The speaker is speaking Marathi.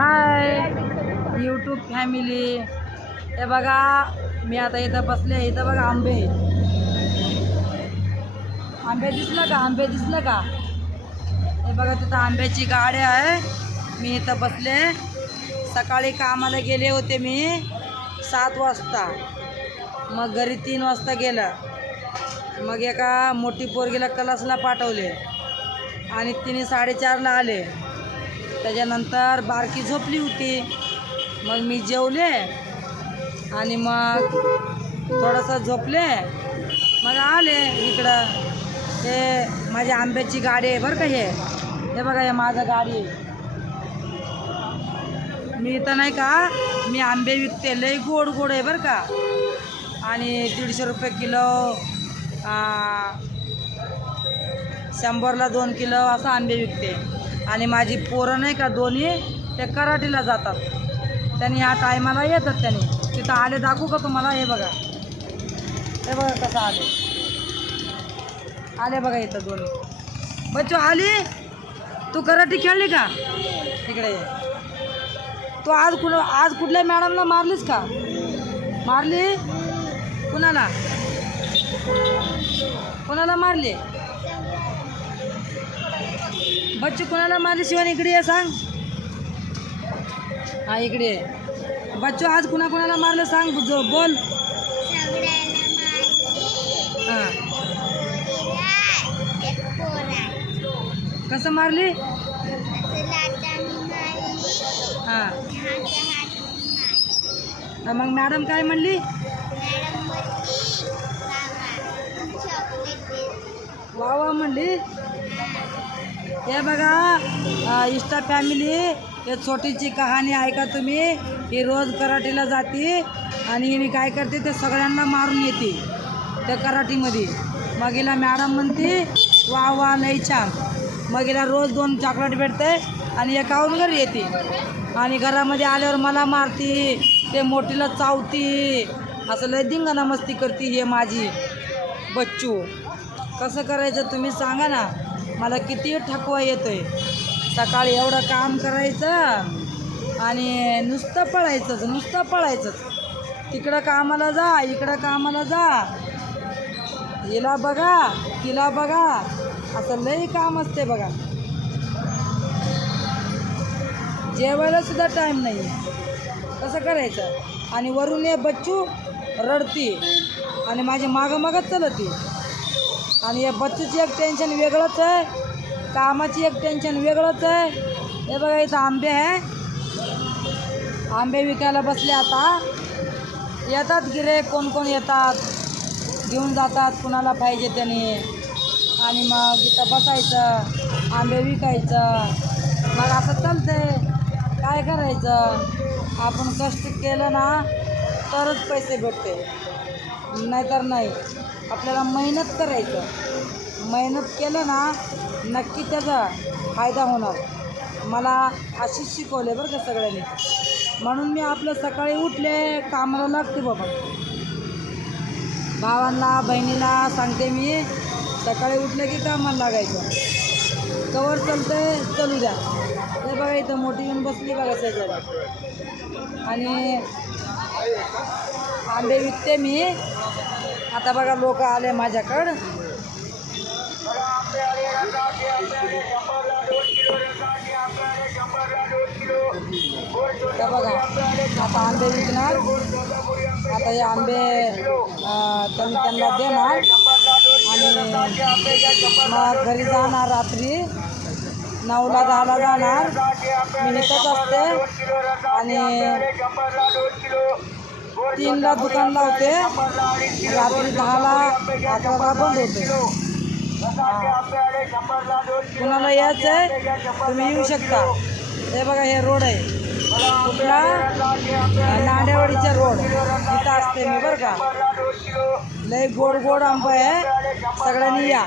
हाय यूट्यूब फॅमिली हे बघा मी आता इथं बसले इथं बघा आंबे. आंबे दिसलं का? आंबे दिसलं का? हे बघा तिथं आंब्याची गाडी आहे. मी इथं बसले. सकाळी कामाला गेले होते मी सात वाजता. मग घरी तीन वाजता गेलं. मग एका मोठी पोरगीला कलासला पाठवले. आणि तिने साडेचारला आले. त्याच्यानंतर बारकी झोपली होती. मग मी जेवले आणि मग थोडंसं झोपले. मग आले इकडं. हे माझ्या आंब्याची गाडी आहे बरं का हे. हे बघा हे माझं गाडी मी इथं नाही का मी आंबे विकते लई गोड गोड आहे बरं का. आणि दीडशे रुपये किलो शंभरला दोन किलो असं आंबे विकते. आणि माझी पोरं नाही का दोन्ही ते कराटीला जातात. त्यांनी ह्या टायमाला येतात त्यांनी. तिथं आले दाखवू का तुम्हाला? हे बघा. हे बघा कसं आले. आले बघा इथं दोन्ही. बच्चो आली? तू कराटी खेळली का? इकडे तू आज कुठं आज कुठल्या मॅडमला मारलीस का? मारली? कुणाला? कुणाला मारली? बच्चू कोणाला मारली शिवान? इकडे ये सांग. हा इकडे ये. बच्चू आज कुणा कोणाला मारलं सांग जो बोल. हां. कसं मारली? हां. मग मॅडम काय म्हणली? वा वा म्हणली. हे बघा इष्टा फॅमिली हे छोटीची कहाणी ऐका तुम्ही. ही रोज कराटीला जाते आणि हिने काय करते ते सगळ्यांना मारून येते त्या कराटीमध्ये. मग हिला मॅडम म्हणते वा वा लई छान. मग हिला रोज दोन चॉकलेट भेटते आणि एकावरून घरी येते. आणि घरामध्ये आल्यावर मला मारती ते मोठीला चावती. असं लय धिंगाणा मस्ती करते हे माझी बच्चू. कसं करायचं तुम्ही सांगा ना. मला किती ठकवा येतोय. सकाळी एवढं काम करायचं आणि नुसतं पळायचंच नुसतं पळायचंच. तिकडं कामाला जा इकडं कामाला जा. हिला बघा तिला बघा. असं लई काम असते बघा. जेवायला सुद्धा टाईम नाही कसं करायचं? आणि वरून ये बच्चू रडती. आणि माझी मागं मागच चलती. आणि या बच्चूची एक टेन्शन वेगळंच आहे. कामाची एक टेन्शन वेगळंच आहे. हे बघा इथं आंबे आहे. आंबे विकायला बसले आता. येतात गिरे कोण कोण येतात. घेऊन जातात कुणाला पाहिजे त्याने. आणि मग इथं बसायचं आंबे विकायचं. मग असं चालतंय. काय करायचं? आपण कष्ट केलं ना तरच पैसे भेटते. नाहीतर नाही. आपल्याला मेहनत करायचं. मेहनत केलं ना नक्की त्याचा फायदा होणार. मला अशीच शिकवले बरं का सगळ्यांनी. म्हणून मी आपलं सकाळी उठले कामाला लागते बाबा. भावांना बहिणीला सांगते मी सकाळी उठलं की कामाला लागायचं. कवर चालतंय चलू द्या. ते बघा इथं मोठी येऊन बसली बघा शेजारी आणि आंबे विकते मी. आता बघा लोक आले माझ्याकडं. तर बघा आता आंबे विकणार. आता हे आंबे त्यांनी त्यांना देणार. आणि मग घरी जाणार रात्री. नऊला दहाला जाणार. मी इथंच असते. आणि तीनला दुकान लावते रात्री दहाला अकराला बंद होते. कुणाला यायचं आहे तुम्ही येऊ शकता. हे बघा हे रोड आहे. कुठला? नांदेवाडीचा रोड. इथं असते मी बरं का. लय गोड गोड आंबा आहे. सगळ्यांनी या.